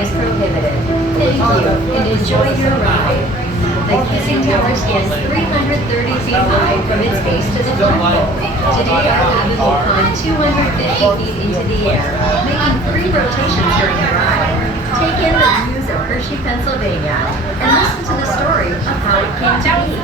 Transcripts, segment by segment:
is prohibited. Thank you, and enjoy your ride. The Kissing Tower stands 330 feet high from its base to the flagpole. Today our cabin will climb 250 feet into the air, making 3 rotations during the ride. Take in the views of Hershey, Pennsylvania, and listen to the story of how it came to be.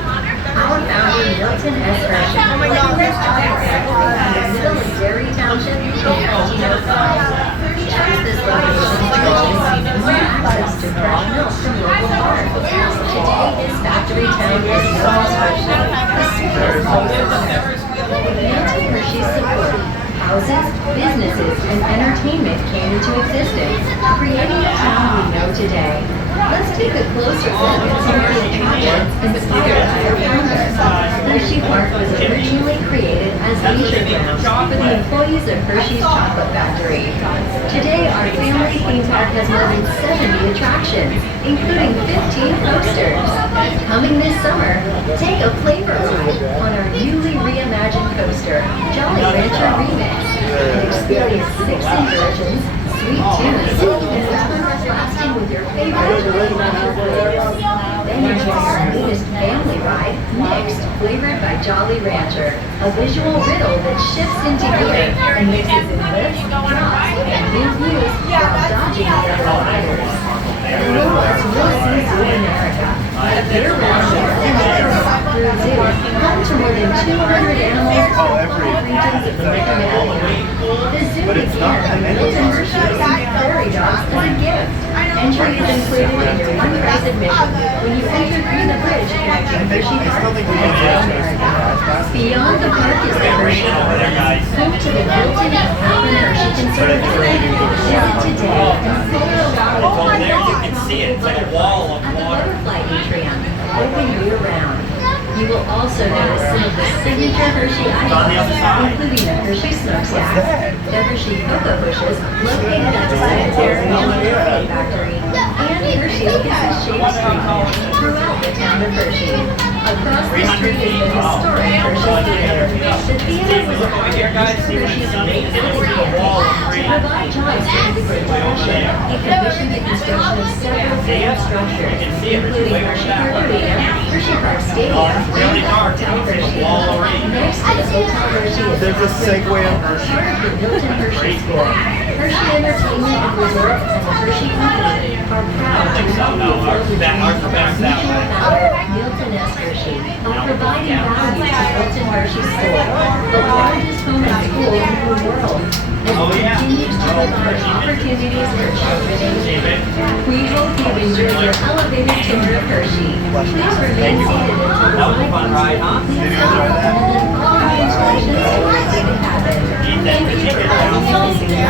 Our founder, Milton S. Hershey, opened his chocolate factory in the middle of Derry Township in 1905. He chose this location because it gave more access to fresh milk from local farms. Today, his factory town is known as Hershey, the sweetest place on earth. With Milton Hershey's support, houses, businesses, and entertainment came into existence, creating the town we know today. Let's take a closer look at some of the attractions inspired by our founder. Hersheypark was originally created as leisure grounds for the employees of Hershey's Chocolate Factory. Today, our family theme park has more than 70 attractions, including 15 coasters. Coming this summer, take a flavor ride on our newly reimagined coaster, Jolly Rancher Remix, and experience 6 inversions, sweet tunes, and fun blasting with your favorite Jolly Rancher flavors. Then enjoy our newest family ride, Mixed, flavored by Jolly Rancher, a visual riddle that shifts into gear and mixes in lifts, drops, and new views while dodging the other riders. The Lowlands Will See Zoo America, a year-round walk-through zoo home to more than 200 animals from 5 regions of North America. The zoo began at Milton Hershey's prairie dogs as a gift. Entry is included in your one-price admission when you enter through the bridge connecting Hersheypark and America. Beyond the park is the Hersheypark, home to the Milton and Catherine Hershey Conservatory. Visit today and photo You can see it. It's like a wall of at the water. Butterfly Atrium, open year-round. You will also notice some of the signature Hershey items, including the Hershey Smokestack, the Hershey Cocoa Bushes located at the Sanitary Chocolate Factory, and Hershey's Kisses Shaped Street throughout the town of Hershey. Across the street is the historic Hershey Theater. The theater was a part of Mr. Hershey's great idea to provide jobs during the Great Depression. He commissioned the construction of several theater structures, including Hersheypark Arena, Hersheypark Stadium, and Hotel Hershey. Next to the Hotel Hershey is There's a segue of part of the Milton Hershey School. Hershey Entertainment and Resorts and the Hershey Company are proud to help the mutual founder, Milton S. Hershey, of providing value to Milton Hershey School, the largest home and school in the world, as it continues to provide opportunities for children and youth. We hope you've enjoyed your elevated tour of Hershey. Please remain seated until the ride comes. Please stop and then follow the instructions so you can have it. Thank you for listening.